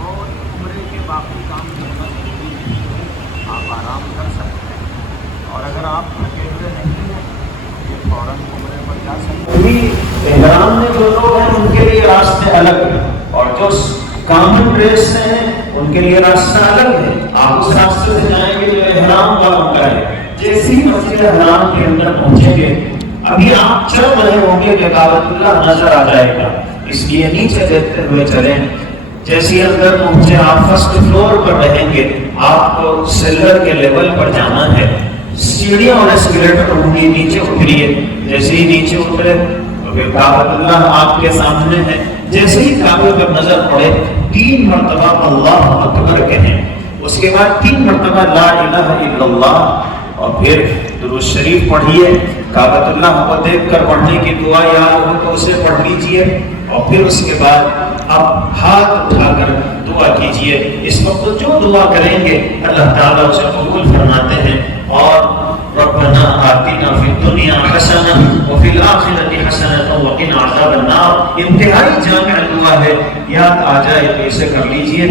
اور عمرے کے باقی کام آپ آرام کر سکتے ہیں، اور اگر آپ تھکے ہوئے نہیں ہیں یہ فوراً عمرے پر جا سکتے ہیں۔ احرام میں جو لوگ ہیں ان کے لیے راستے الگ ہیں، اور جو کامن ڈریس سے ہیں ان کے لیے راستہ الگ ہے۔ آپ اس راستے سے جائیں گے جو احرام والوں کا ہے۔ جیسے ہی مسجد حرام کے اندر پہنچیں گے، ابھی آپ چل رہے ہوں گے کہ کعبۃ اللہ نظر آ جائے گا، اس لیے نیچے دیکھتے ہوئے چلیں۔ جیسے ہی اندر پہنچے آپ فرسٹ فلور پر رہیں گے، آپ کو سیلر کے لیول پر جانا ہے، سیڑھیاں اور ایسکیلیٹر ہوں گی، نیچے اتریے۔ جیسے ہی نیچے اترے تو پھر کعبۃ اللہ آپ کے سامنے ہے۔ جیسے ہی کعبے پر نظر پڑے 3 مرتبہ اللہ اکبر کہیں، اس کے بعد 3 مرتبہ لا الہ الا اللہ، اور پھر درود شریف پڑھیے۔ کعبۃ اللہ کو دیکھ کر پڑھنے کی دعا یاد ہو تو اسے پڑھ لیجیے، اور پھر اس کے بعد آپ ہاتھ اٹھا کر دعا کیجیے۔ اس وقت جو دعا کریں گے اللہ تعالیٰ اسے قبول فرماتے ہیں۔ اور ربنا آتنا فی الدنیا حسنہ وفی الآخرۃ حسنہ وقنا عذاب النار، انتہائی جامع دعا ہے، یاد آ جائے تو اسے کر لیجیے۔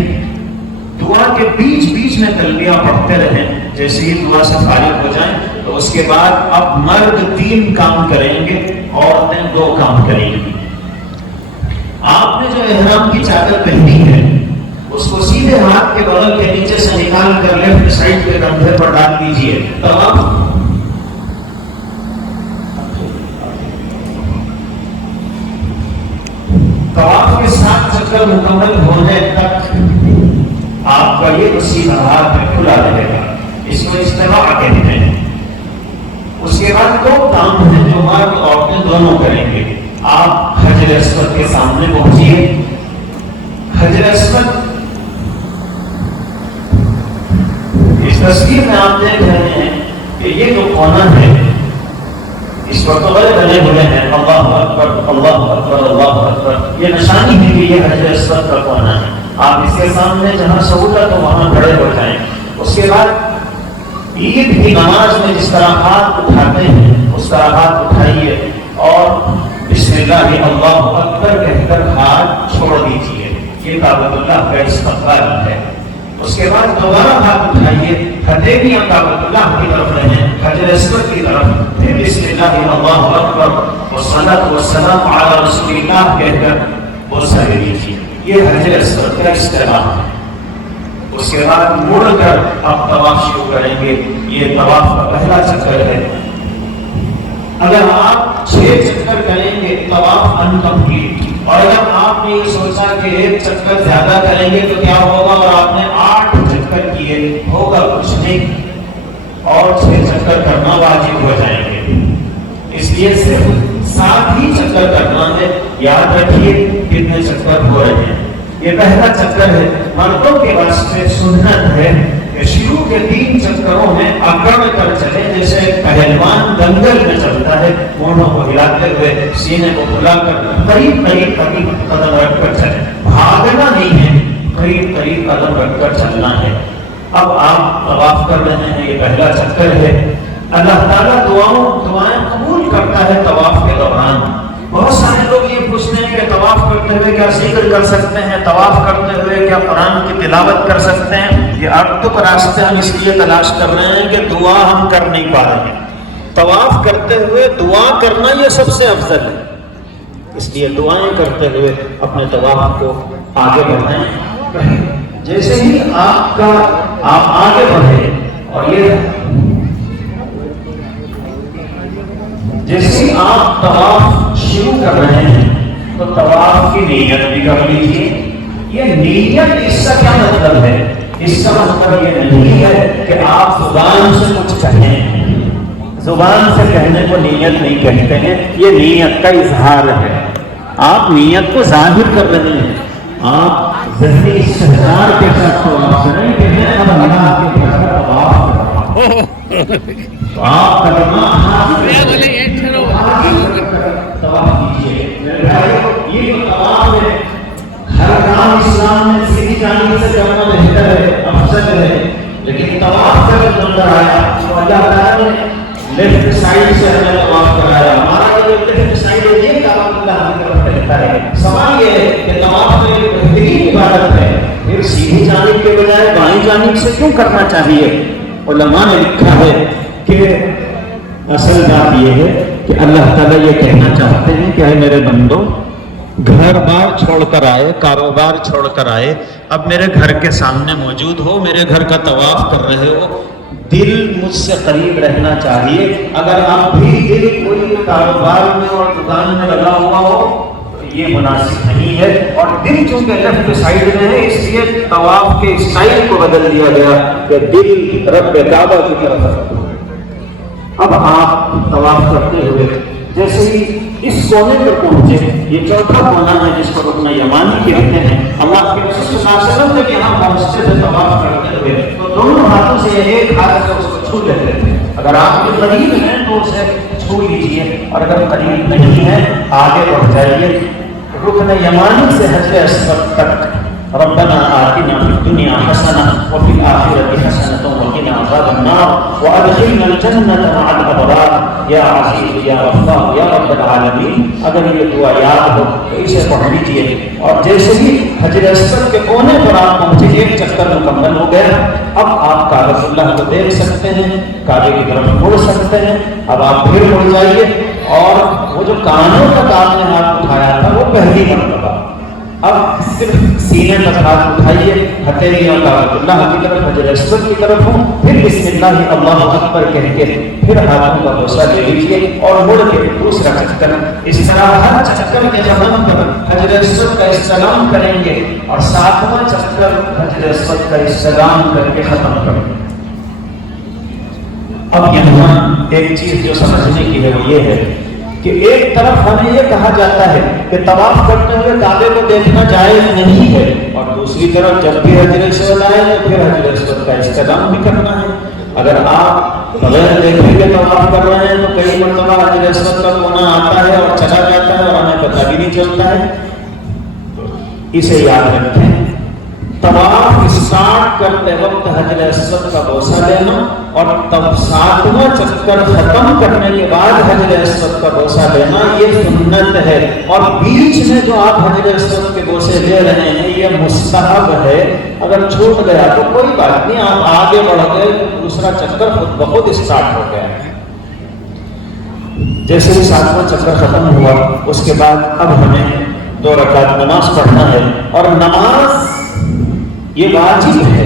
دعا کے بیچ بیچ میں تلبیہ پڑھتے رہیں۔ جیسے ہی دعا سے فارغ ہو جائیں تو اس کے بعد اب مرد 3 کام کریں گے، عورتیں 2 کام کریں گی۔ آپ نے جو احرام کی چادر پہنی ہے اس کو سیدھے ہاتھ کے بغل کے نیچے سے نکال کر لیفٹ سائڈ کے کندھے پر ڈال دیجیے۔ طواف کے 7 چکر مکمل ہونے تک آپ کا یہ وسیع ہاتھ میں کھلا رہے گا، اس کو استواء کہتے ہیں۔ اس کے بعد 2 کام ہیں جو مرد اور عورتیں دونوں کریں گے۔ آپ حجر اسود کے سامنے پہنچیے۔ حجر اسود اس تصویر میں آپ دیکھ رہے ہیں کہ یہ جو کونا ہے اس وقت بڑے بنے ہوئے ہیں، اللہ اکبر اللہ اکبر اللہ اکبر، یہ نشانی ہے کہ یہ حجر اسود کا کونا ہے۔ آپ اس کے سامنے جہاں سہولت ہو وہاں کھڑے ہو جائیں۔ اس کے بعد عید کی نماز میں جس طرح ہاتھ اٹھاتے ہیں اس طرح ہاتھ اٹھائیے اور بسم اللہ اللہ اکبر کہہ کر ہاتھ چھوڑ دیجیے۔ یہ کعبۃ اللہ کا استقبال ہے۔ اس کے بعد دوبارہ ہاتھ اٹھائیے، ہتھیلیاں کعبۃ اللہ کی طرف رہیں، حجر اسود کی طرف، پھر بسم اللہ اللہ اکبر والصلاۃ والسلام علی رسول اللہ کہہ کر بوسہ دے دیجیے۔ یہ حجر اسود کا استقبال ہے۔ اس کے بعد مڑ کر آپ طواف شروع کریں گے۔ یہ طواف کا پہلا چکر ہے۔ اگر آپ 6 چکر کریں گے طواف انکمپلیٹ، اور اگر آپ نے یہ سوچا کہ 1 چکر زیادہ کریں گے تو کیا ہوگا، اور آپ نے 8 چکر کیے، ہوگا کچھ نہیں، اور 6 چکر کرنا واجب ہو جائیں گے۔ اس لیے صرف 7 ہی چکر کرنا ہے۔ یاد رکھیے کتنے چکر ہو رہے ہیں۔ یہ پہلا چکر ہے۔ مردوں کے واسطے سنت ہے کہ شروع کے 3 چکروں میں اکڑ کر چلیں، جیسے پہلوان دنگل میں چلتا ہے، مونڈوں کو ہلاتے ہوئے سینے کو کھلا کر قریب قدم رکھ کر چلیں۔ بھاگنا نہیں ہے، قریب قدم رکھ کر چلنا ہے۔ اب آپ طواف کر رہے ہیں، یہ پہلا چکر ہے۔ اللہ تعالیٰ دعائیں قبول کرتا ہے طواف کے دوران۔ بہت سارے لوگ یہ پوچھتے ہیں کہ طواف کرتے ہوئے کیا ذکر کر سکتے ہیں، طواف کرتے ہوئے کیا قرآن کی تلاوت کر سکتے ہیں۔ یہ ارتق راستے ہم اس لیے تلاش کر رہے ہیں کہ دعا ہم کر نہیں پا رہے ہیں۔ طواف کرتے ہوئے دعا کرنا یہ سب سے افضل ہے، اس لیے دعائیں کرتے ہوئے اپنے طواف کو آگے بڑھائیں۔ جیسے ہی آپ آگے بڑھیں، اور جیسے آپ طواف شروع کر رہے ہیں تو طواف کی نیت بھی کر لیجیے۔ یہ نیت اس کا کیا مطلب ہے؟ اس کا مطلب یہ نہیں ہے کہ آپ زبان سے کچھ کہیں، زبان سے کہنے کو نیت نہیں کہتے ہیں، یہ نیت کا اظہار ہے۔ آپ نیت کو ظاہر کر رہے ہیں، آپ ذہنی استحضار کے ساتھ طواف کریں کہ میں اب اللہ کے گھر کا طواف کر رہا ہوں۔ تو آپ کلمہ طواف کیجیے۔ میرے بھائی، یہ جو طواف ہے ہر کام اسلام میں سیدھی جانب سے کرنا بہتر ہے، افضل ہے، لیکن طواف کا جب نمبر آیا تو اللہ تعالیٰ نے لیفٹ سائڈ سے ہمیں طواف کرایا۔ ہمارا جو لیفٹ سائڈ ہے یہ کعبۃ اللہ کی طرف کہتا ہے، یہ ہے کہ طواف تو ایک بہترین عبادت ہے، پھر سیدھی جانب کے بجائے بائیں جانب سے کیوں کرنا چاہیے؟ علماء نے لکھا ہے کہ اصل بات یہ ہے کہ اللہ تعالیٰ یہ کہنا چاہتے ہیں کہ اے میرے بندو، گھر بار چھوڑ کر آئے، کاروبار چھوڑ کر آئے، اب میرے گھر کے سامنے موجود ہو، میرے گھر کا طواف کر رہے ہو، دل مجھ سے قریب رہنا چاہیے۔ اگر آپ بھی دل کوئی کاروبار میں اور دکان میں لگا ہوا ہو تو یہ مناسب نہیں ہے، اور دل چونکہ لیفٹ سائیڈ میں ہے اس لیے طواف کے اسٹائل کو بدل دیا گیا کہ دل رب کعبہ کی طرف رکھو۔ اب آپ طواف کرتے ہوئے جیسے ہی اس کونے پر پہنچے، یہ چوتھا کونا ہے جس کو رکن یمانی کہتے ہیں، اللہ کے رسول صلی اللہ علیہ وسلم جب یہاں پہنچتے تھے طواف کرتے ہوئے تو دونوں ہاتھوں سے ایک ہاتھ سے اس کو چھو لیتے تھے۔ اگر آپ کے قریب ہیں تو اسے چھو لیجیے، اور اگر قریب نہیں ہے آگے بڑھ جائیے۔ رکن یمانی سے حجر اسود تک ربنا آتنا فی الدنیا حسنہ وفی الآخرۃ حسنۃ وقنا عذاب النار وادخلنا الجنۃ مع الابرار یا عزیز یا غفار یا رب العالمین۔ اگر یہ دعا یاد ہو تو اسے پڑھ لیجیے، اور جیسے ہی حجر اسود کے کونے پر آپ پہنچے، ایک چکر مکمل ہو گیا، اب آپ کعبۃ اللہ کو دیکھ سکتے ہیں، کعبے کی طرف مڑ سکتے ہیں۔ اب آپ پھر مڑ جائیے، اور وہ جو کانوں تک آپ نے ہاتھ اٹھایا تھا وہ پہلی مرتبہ، اب صرف سینے تک ہاتھ اٹھائیے، ہتھیلیاں کعبۃ اللہ کی طرف، حجر اسود کی طرف ہوں، پھر بسم اللہ اللہ اکبر کہہ کے پھر ہاتھوں کا بوسہ لے لیجیے اور مڑ کے دوسرا چکر۔ اس طرح ہر چکر کے جہاں پر حجر اسود کا استعلام کریں گے، اور ساتواں چکر حجر اسود کا استعلام کر کے ختم کریں گے۔ اب یہاں ایک چیز جو سمجھنے کی ہے وہ یہ ہے کہ ایک طرف ہمیں یہ کہا جاتا ہے کہ طواف کرتے ہوئے کعبے کو دیکھنا جائز نہیں ہے، اور دوسری طرف جب بھی حجر اسود آئے تو پھر حجر اسود کا استعلام بھی کرنا ہے۔ اگر آپ بغیر دیکھے کے طواف کر رہے ہیں تو کئی مرتبہ حجر اسود کا کونا آتا ہے اور چلا جاتا ہے اور ہمیں پتہ بھی نہیں چلتا ہے۔ اسے یاد رکھیں، طواف اسٹارٹ کرتے وقت حجر اسود کا بوسہ لینا، اور تب ساتواں چکر ختم کرنے کے بعد حجر اسود کا بوسہ لینا یہ سنت ہے، اور بیچ میں جو آپ حجر اسود کے بوسے لے رہے ہیں یہ مستحب ہے۔ اگر چھوٹ گیا تو کوئی بات نہیں، آپ آگے بڑھ گئے، دوسرا چکر خود بخود اسٹارٹ ہو گیا۔ جیسے ہی ساتواں چکر ختم ہوا اس کے بعد اب ہمیں 2 رکعت نماز پڑھنا ہے، اور نماز یہ واجب ہے،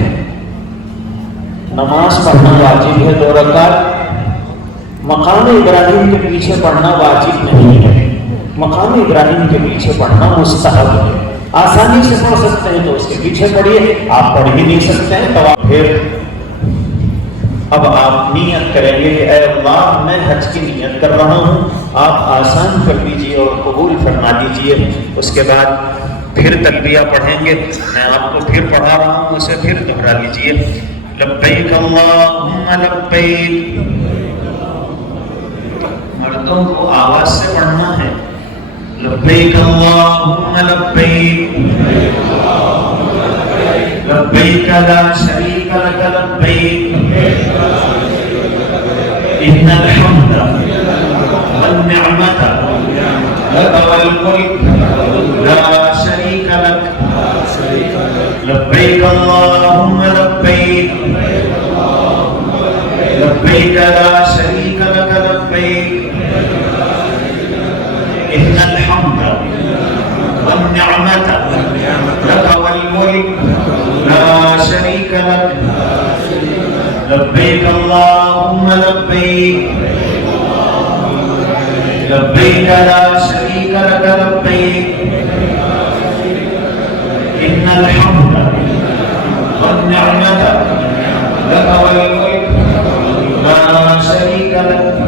نماز پڑھنا واجب ہے 2 رکعت۔ مقام ابراہیم کے پیچھے پڑھنا واجب نہیں ہے، مقام ابراہیم کے پیچھے پڑھنا مستحب ہے۔ آسانی سے پڑھ سکتے ہیں تو اس کے پیچھے پڑھیے، آپ پڑھ ہی نہیں سکتے ہیں تو پھر اب آپ نیت کریں گے کہ اے اللہ میں حج کی نیت کر رہا ہوں، آپ آسان کر دیجیے اور قبول فرما دیجیے۔ اس کے بعد پھر تلبیہ پڑھیں گے، میں آپ کو پھر پڑھا رہا ہوں، اسے پھر دہرا لیجیے۔ لبیک اللہم لبیک، مردوں کو آواز سے پڑھنا ہے، لبیک اللہم لبیک، لبیک لا شریک لک لبیک، ان الحمد والنعمت لک والملک لا شریک لک، لبیک اللہم لبیک، لبیک لا شریک لک لبیک، ان الحمد والنعمت لک والملک لا شریک لک، لبیک اللہم لبیک، لبیک لا شریک لک لبیک، ان الحمد والنعمت لک والملک لا شریک لک۔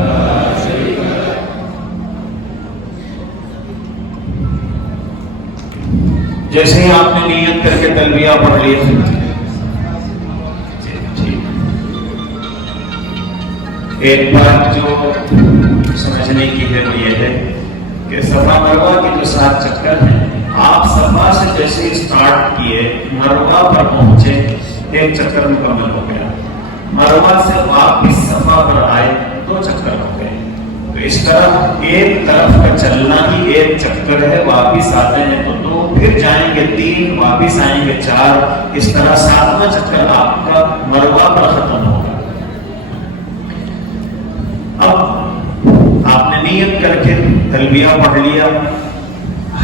جیسے ہی آپ نے نیت کر کے تلبیہ پڑھ لی، ایک بات جو سمجھنے کی ہے وہ یہ ہے کہ صفا مروہ کے جو 7 چکر ہیں، آپ صفا سے جیسے اسٹارٹ کیے مروہ پر پہنچے، ایک چکر مکمل ہو گیا، مروہ سے واپس صفا پر آئے 2 چکر ہو گئے، تو اس طرح ایک طرف کا چلنا ہی ایک چکر ہے، واپس آتے ہیں تو 2، پھر جائیں گے 3، واپس آئیں گے 4، اس طرح 7واں چکر آپ کا مروہ پر ختم ہوگا۔ اب آپ نے نیت کر کے تلبیہ پڑھ لیا،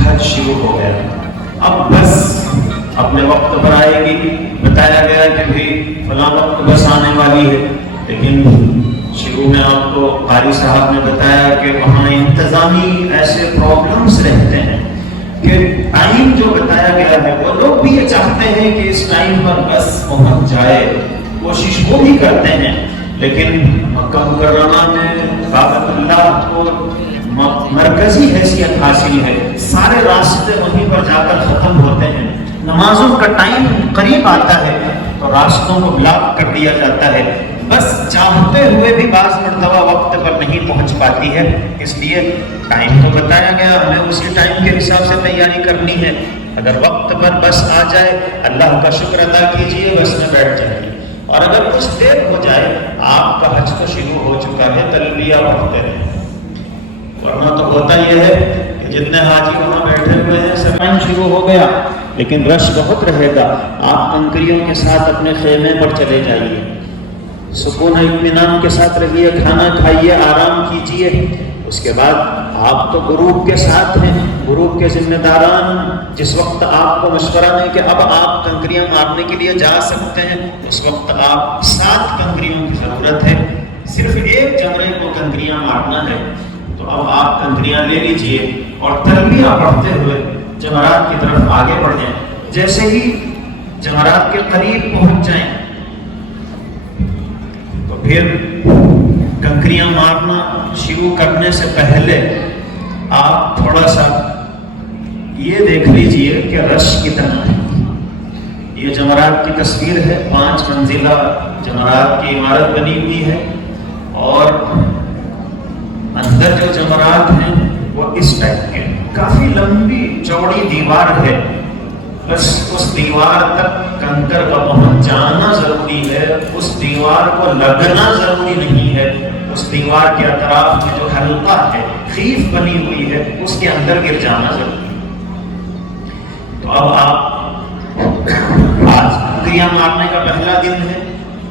حج شروع ہو گیا، اب بس اپنے وقت پر آئے گی، بتایا گیا کہ بھئی فلاں وقت بس آنے والی ہے، لیکن شروع میں آپ کو قاری صاحب نے بتایا کہ وہاں انتظامی ایسے پرابلمز رہتے ہیں کہ ٹائم جو بتایا گیا ہے وہ لوگ بھی یہ چاہتے ہیں کہ اس ٹائم پر بس پہنچ جائے، کوشش وہ بھی کرتے ہیں، لیکن مکہ مکرمہ میں کعبۃ اللہ کو مرکزی حیثیت حاصل ہے، سارے راستے وہیں پر جا کر ختم ہوتے ہیں، نمازوں کا ٹائم قریب آتا ہے تو راستوں کو بلاک کر دیا جاتا ہے، بس چاہتے ہوئے بھی بعض مرتبہ وقت پر نہیں پہنچ پاتی ہے، اس لیے ٹائم تو بتایا گیا، ہمیں اسی ٹائم کے حساب سے تیاری کرنی ہے، اگر وقت پر بس آ جائے اللہ کا شکر ادا کیجئے، بس میں بیٹھ جائیے، اور اگر کچھ دیر ہو جائے آپ کا حج تو شروع ہو چکا ہے، تلبیہ پڑھتے رہیں، ورنہ تو ہوتا یہ ہے کہ جتنے حاجی وہاں بیٹھے ہوئے ہیں سماں شروع ہو گیا لیکن رش بہت رہے گا، آپ کنکریوں کے ساتھ اپنے خیمے پر چلے جائیے، سکون اطمینان کے ساتھ رہیے، کھانا کھائیے، آرام کیجیے، اس کے بعد آپ تو گروپ کے ساتھ ہیں، گروپ کے ذمہ داران جس وقت آپ کو مشورہ دیں کہ اب آپ کنکریاں مارنے کے لیے جا سکتے ہیں، اس وقت آپ 7 کنکریوں کی ضرورت ہے، صرف ایک جمرے کو کنکریاں مارنا ہے، تو اب آپ کنکریاں لے لیجئے اور تلبیہ پڑھتے ہوئے جمرات کی طرف آگے بڑھ جائیں، جیسے ہی جمرات کے قریب پہنچ جائیں تو پھر کنکریاں مارنا شروع کرنے سے پہلے آپ تھوڑا سا یہ دیکھ لیجئے کہ رش کتنا ہے۔ یہ جمرات کی تصویر ہے، 5 منزلہ جمرات کی عمارت بنی ہوئی ہے، اور اندر جو جمرات ہیں وہ اس ٹائپ کے، کافی لمبی چوڑی دیوار ہے، بس اس دیوار تک کنکر کا پہنچ جانا ضروری ہے، اس دیوار کو لگنا ضروری نہیں ہے، اس دیوار کے اطراف میں جو حلقہ ہے، خیف بنی ہوئی ہے، اس کے اندر گر جانا ضروری ہے۔ تو اب آپ آج کنکریاں مارنے کا پہلا دن ہے،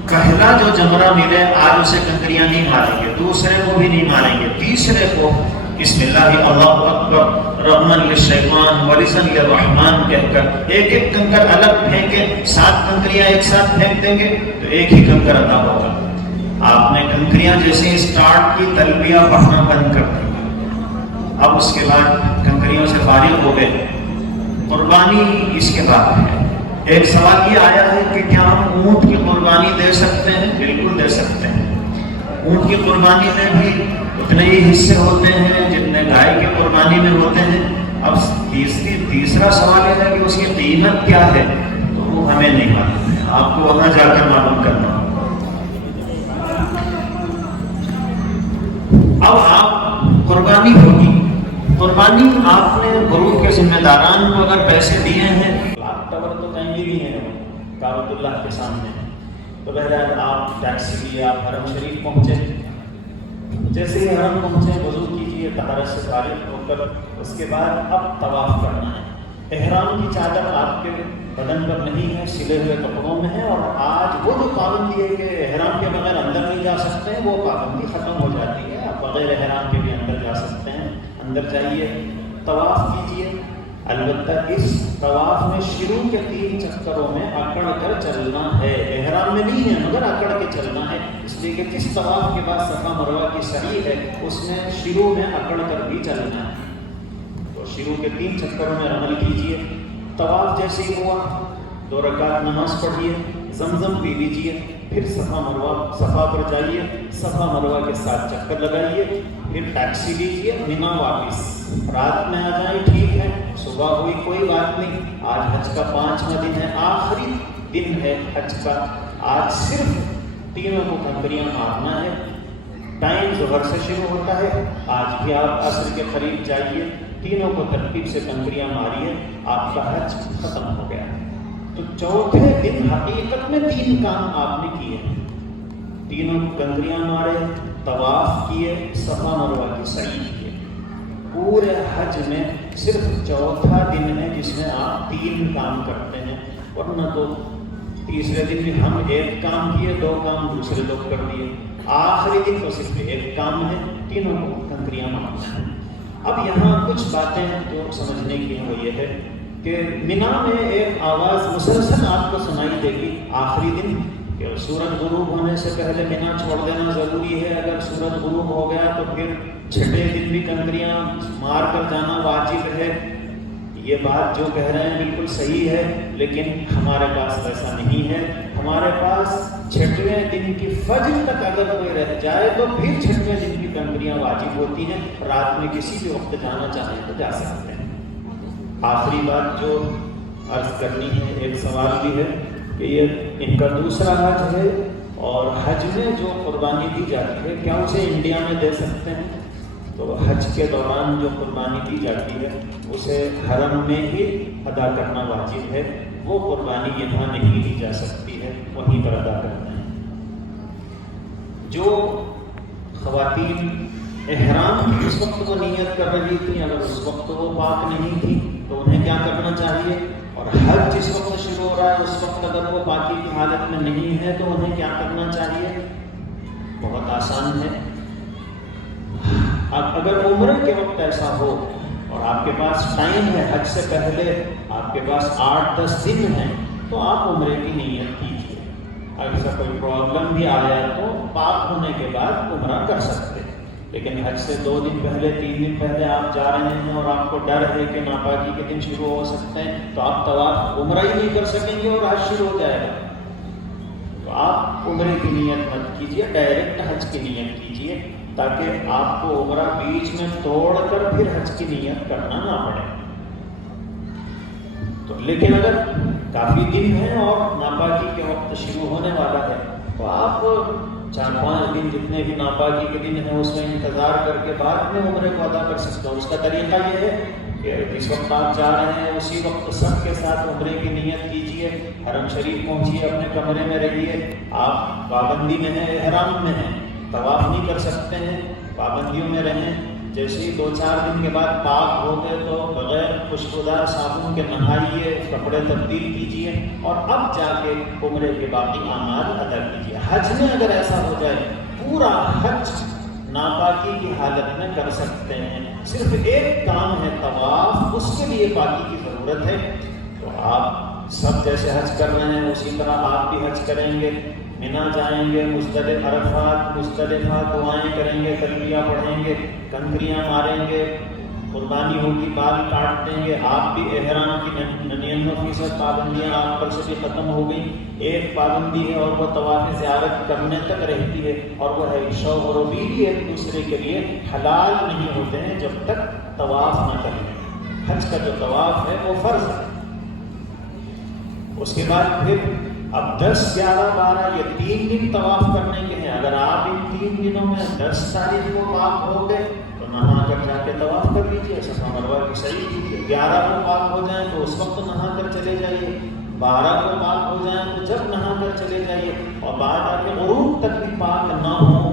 پہلا جو جمرہ ملے آج اسے کنکریاں نہیں ماریں گے، دوسرے کو بھی نہیں ماریں گے، تیسرے کو بسم اللہ اللہ اکبر رحمن للشیطان ولسن للرحمن کہہ کر ایک ایک کنکر الگ پھینکیں، 7 کنکریاں ایک ساتھ پھینک دیں گے تو ایک ہی کنکر ادا ہوگا۔ آپ نے کنکریاں جیسے اسٹارٹ کی تلبیہ پڑھنا بند کر دیں، اب اس کے بعد کنکریوں سے فارغ ہو گئے، قربانی اس کے بعد ہے۔ ایک سوال یہ آیا ہے کہ کیا ہم اونٹ کی قربانی دے سکتے ہیں؟ بالکل دے سکتے ہیں، اونٹ کی قربانی میں بھی اتنے ہی حصے ہوتے ہیں جتنے گائے کی قربانی میں ہوتے ہیں۔ اب تیسرا سوال یہ ہے کہ اس کی قیمت کیا ہے، تو وہ ہمیں نہیں معلوم ہے، آپ کو وہاں جا کر معلوم کرنا۔ اب آپ قربانی ہوگی، قربانی آپ نے گروپ کے ذمہ داران کو اگر پیسے دیے ہیں، ٹاور تو کہیں بھی نہیں ہے کعبۃ اللہ کے سامنے، تو بہرحال آپ ٹیکسی لیے آپ حرم شریف پہنچے، جیسے ہی حرم پہنچے وضو کیجیے طہارت سے فارغ ہو کر، اس کے بعد اب طواف کرنا ہے۔ احرام کی چادر آپ کے بدن پر نہیں ہے، سلے ہوئے کپڑوں میں ہے، اور آج وہ جو پابندی ہے کہ احرام کے بغیر اندر نہیں جا سکتے ہیں، وہ پابندی ختم ہو جاتی ہے، آپ بغیر احرام کے بھی اندر جا سکتے ہیں، اندر جائیے طواف کیجیے۔ البتہ اس طواف میں شروع کے 3 چکروں میں اکڑ کر چلنا ہے، احرام میں نہیں ہے مگر اکڑ کے چلنا ہے، اس لیے کہ جس طواف کے بعد صفا مروہ کی سعی ہے اس میں شروع میں اکڑ کر بھی چلنا ہے، تو شروع کے 3 چکروں میں عمل کیجیے۔ طواف جیسے ہی ہوا 2 رکعت نماز پڑھیے، زمزم پی لیجیے، پھر صفا پر جائیے، صفا مروہ کے 7 چکر لگائیے، پھر ٹیکسی لیجیے، مینا واپس، رات میں آ جائیں ٹھیک ہے، صبح ہوئی کوئی بات نہیں، آج حج کا 5واں دن ہے، آخری دن ہے حج کا، آج صرف تینوں کو کنکریاں مارنا ہے، ٹائم ظہر سے شروع ہوتا ہے، آج بھی آپ عصر کے قریب جائیے، تینوں کو ترتیب سے کنکریاں ماریے، آپ کا حج ختم ہو گیا۔ تو چوتھے دن حقیقت میں 3 کام آپ نے کیے، تینوں کنکریاں مارے، طواف کیے، صفا مروہ کی سعی کیے. پورے حج میں صرف چوتھا دن ہے جس میں آپ 3 کام کرتے ہیں، ورنہ تو تیسرے دن بھی ہم 1 کام کیے، 2 کام دوسرے لوگ کر دیے. آخری دن تو صرف 1 کام ہے، تینوں کو کنکریاں مارنا ہے. اب یہاں کچھ باتیں جو سمجھنے کی ہیں وہ یہ ہے کہ مینا میں ایک آواز مسلسل آپ کو سنائی دے گی آخری دن کہ سورج غروب ہونے سے پہلے مینا چھوڑ دینا ضروری ہے. اگر سورج غروب ہو گیا تو پھر چھٹے دن بھی کنکریاں مار کر جانا واجب ہے. یہ بات جو کہہ رہے ہیں بالکل صحیح ہے، لیکن ہمارے پاس ایسا نہیں ہے. ہمارے پاس چھٹویں دن کی فجر تک اگر کوئی رہ جائے تو پھر چھٹویں دن کی کنکریاں واجب ہوتی ہیں. رات میں کسی بھی وقت جانا چاہیں تو جا سکتے ہیں. آخری بات جو عرض کرنی ہے، ایک سوال بھی ہے کہ یہ ان کا دوسرا حج ہے اور حج میں جو قربانی دی جاتی ہے کیا اسے انڈیا میں دے سکتے ہیں؟ تو حج کے دوران جو قربانی دی جاتی ہے اسے حرم میں ہی ادا کرنا واجب ہے. وہ قربانی یہاں نہیں دی جا سکتی ہے، وہیں پر ادا کرنا ہے. جو خواتین احرام کی اس وقت وہ نیت کر رہی تھی، اگر اس وقت وہ پاک نہیں تھی تو انہیں کیا کرنا چاہیے؟ اور حج جس وقت شروع ہو رہا ہے اس وقت اگر وہ پاکی کی حالت میں نہیں ہے تو انہیں کیا کرنا چاہیے؟ بہت آسان ہے. اب اگر عمرے کے وقت ایسا ہو اور آپ کے پاس ٹائم ہے، حج سے پہلے آپ کے پاس 8-10 دن ہیں، تو آپ عمرے کی نیت کیجیے. اگر کوئی پرابلم بھی آیا تو پاک ہونے کے بعد عمرہ کر سکتے ہیں. لیکن حج سے 2 دن پہلے 3 دن پہلے آپ جا رہے ہیں اور آپ کو ڈر ہے کہ ناپاکی کے دن شروع ہو سکتے ہیں تو آپ طواف عمرہ ہی نہیں کر سکیں گے اور حج شروع ہو جائے گا. تو آپ عمرے کی نیت مت کیجیے، ڈائریکٹ حج کی نیت کیجیے تاکہ آپ کو عمرہ بیچ میں توڑ کر پھر حج کی نیت کرنا نہ پڑے. تو لیکن اگر کافی دن ہیں اور ناپاکی کے وقت شروع ہونے والا ہے تو آپ 4-5 دن جتنے بھی ناپاکی کے دن ہیں اس میں انتظار کر کے بعد میں عمرے کو ادا کر سکتے ہو. اس کا طریقہ یہ ہے کہ جس وقت آپ جا رہے ہیں اسی وقت سب کے ساتھ عمرے کی نیت کیجیے، حرم شریف پہنچیے، اپنے کمرے میں رہیے. آپ پابندی میں ہیں، احرام میں ہیں، طواف نہیں کر سکتے ہیں، پابندیوں میں رہیں. جیسے ہی 2-4 دن کے بعد پاک ہو گئے تو بغیر خوشبودار صابن کے نہائیے، کپڑے تبدیل کیجیے اور اب جا کے عمرے کے باقی اعمال ادا کیجیے. حج میں اگر ایسا ہو جائے پورا حج ناپاکی کی حالت میں کر سکتے ہیں. صرف ایک کام ہے طواف، اس کے لیے پاکی کی ضرورت ہے. تو آپ سب جیسے حج کر رہے ہیں اسی طرح آپ بھی حج کریں گے. مینا جائیں گے، مزدلفہ عرفات مزدلفہ دعائیں کریں گے، تلبیہ پڑھیں گے، کنکریاں ماریں گے، قربانی ہوگی، بال کاٹ دیں گے. آپ بھی احرام کی 99% پابندیاں آپ پر سے بھی ختم ہو گئی. ایک پابندی ہے اور وہ طواف زیارت کرنے تک رہتی ہے، اور وہ ہے شوہر و بیوی ایک دوسرے کے لیے حلال نہیں ہوتے ہیں جب تک طواف نہ کریں. حج کا جو طواف ہے وہ فرض ہے. اس کے بعد پھر اب 10، 11، 12 یہ 3 دن طواف کرنے کے ہیں. اگر آپ ان 3 دنوں میں 10 تاریخ کو پاک ہو گئے تو نہا کر جا کے طواف کر لیجیے، صفا مروہ کی سعی کیجیے. 11 کو پاک ہو جائیں تو اس وقت نہا کر چلے جائیے. 12 کو پاک ہو جائیں تو جب نہا کر چلے جائیے. اور بعد آ کے غروب تک بھی پاک نہ ہو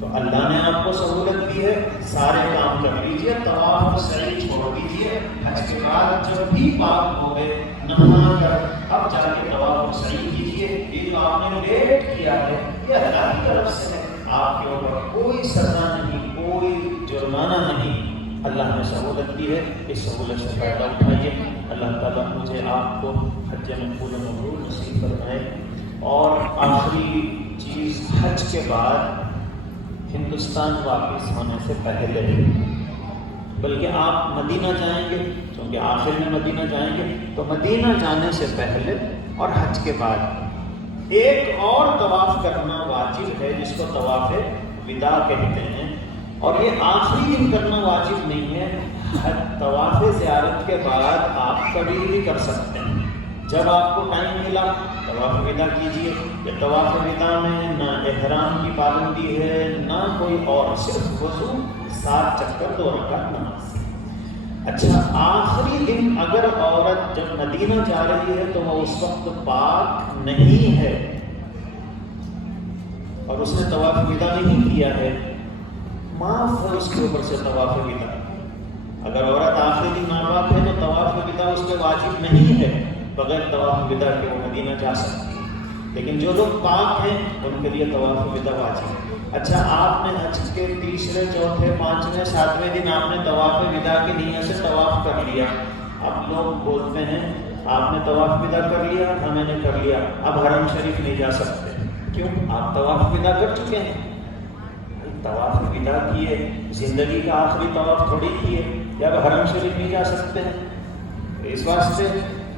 تو اللہ نے آپ کو سہولت دی ہے، سارے کام کر لیجیے، طواف سعی چھوڑ دیجیے. حج کے بعد جب بھی پاک ہو گئے نہا کر اب جا کے طواف سعی کیجیے. یہ جو آپ نے لیٹ کیا ہے یہ اللہ کی طرف سے ہے، آپ کے اوپر کوئی سزا نہیں، کوئی جرمانہ نہیں. اللہ نے سہولت دی ہے، اس سہولت سے فائدہ اٹھائیے. اللہ تعالیٰ مجھے آپ کو حج مقبول و مبرور نصیب فرمائے. اور آخری چیز، حج کے بعد ہندوستان واپس ہونے سے پہلے، بلکہ آپ مدینہ جائیں گے کیونکہ آخر میں مدینہ جائیں گے، تو مدینہ جانے سے پہلے اور حج کے بعد ایک اور طواف کرنا واجب ہے جس کو طواف وداع کہتے ہیں. اور یہ آخری دن کرنا واجب نہیں ہے. طواف زیارت کے بعد آپ کبھی بھی کر سکتے ہیں، جب آپ کو ٹائم ملا طواف وداع کیجیے. یہ طواف وداع میں نہ احرام کی پابندی ہے نہ کوئی اور، صرف وضو، 7 چکر، 2 رکعت نماز. اچھا، آخری دن اگر عورت جب مدینہ جا رہی ہے تو وہ اس وقت پاک نہیں ہے اور اس نے طواف ودا نہیں کیا ہے، معاف ہے اس کے اوپر سے طواف ودا۔ اگر عورت آخری دن ناپاک ہے تو طواف ودا اس پہ واجب نہیں ہے، بغیر طواف ودا کے وہ مدینہ جا سکتی ہے، لیکن جو لوگ پاک ہیں ان کے لیے طواف ودا واجب ہے۔ اچھا، آپ نے حج کے تیسرے، چوتھے، پانچویں، ساتویں دن آپ نے طواف ودا کی نیت سے طواف کر لیا۔ اب لوگ بولتے ہیں آپ نے طواف ودا کر لیا، ہمیں نے کر لیا، اب حرم شریف نہیں جا سکتے۔ کیوں؟ آپ طواف ودا کر چکے ہیں۔ طواف ودا کیے، زندگی کا آخری طواف تھوڑی کیے، یا اب حرم شریف نہیں جا سکتے ہیں؟ اس واسطے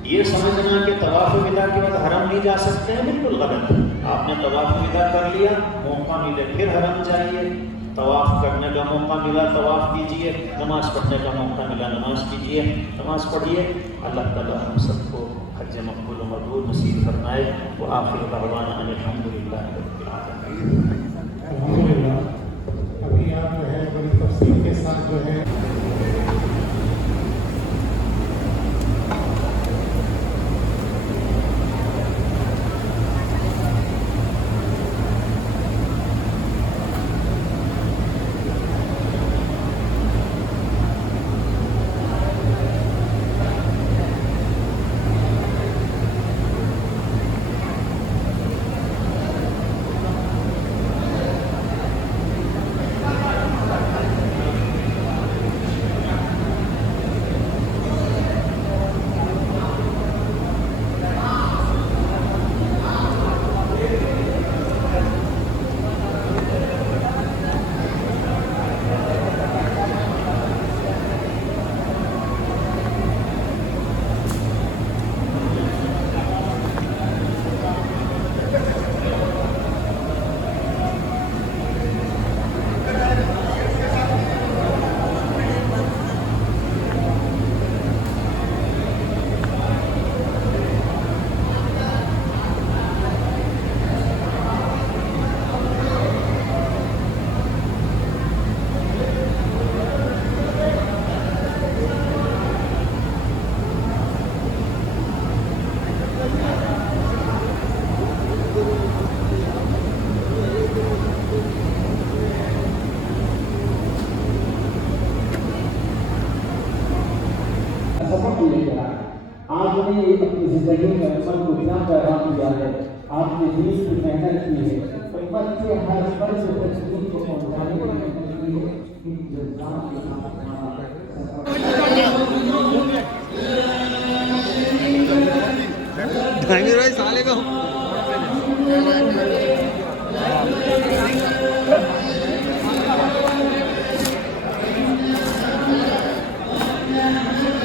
یہ سمجھنا کہ طواف ودا کے بعد حرم نہیں جا سکتے ہیں بالکل غلط ہے۔ آپ نے طواف ودا کر لیا، موقع ملے پھر حرم جائیے، طواف کرنے کا موقع ملا طواف کیجیے، نماز پڑھنے کا موقع ملا نماز کیجیے، نماز پڑھیے۔ اللہ تعالیٰ ہم سب کو حج مقبول و مقبول نصیب فرمائے۔ وآخر دعوانا ان الحمدللہ رب العالمین۔ الحمدللہ، ابھی آپ جو ہے بڑی تفصیل کے ساتھ جو ہے سبق لے کر آئے۔ آپ نے اپنی زندگی میں عمل کو اتنا پیغام دیا ہے، آپ نے دین کی محنت کی ہے، امت کے ہر فرد تک دین کو پہنچانے کے لیے انتظام کے ساتھ Thank you.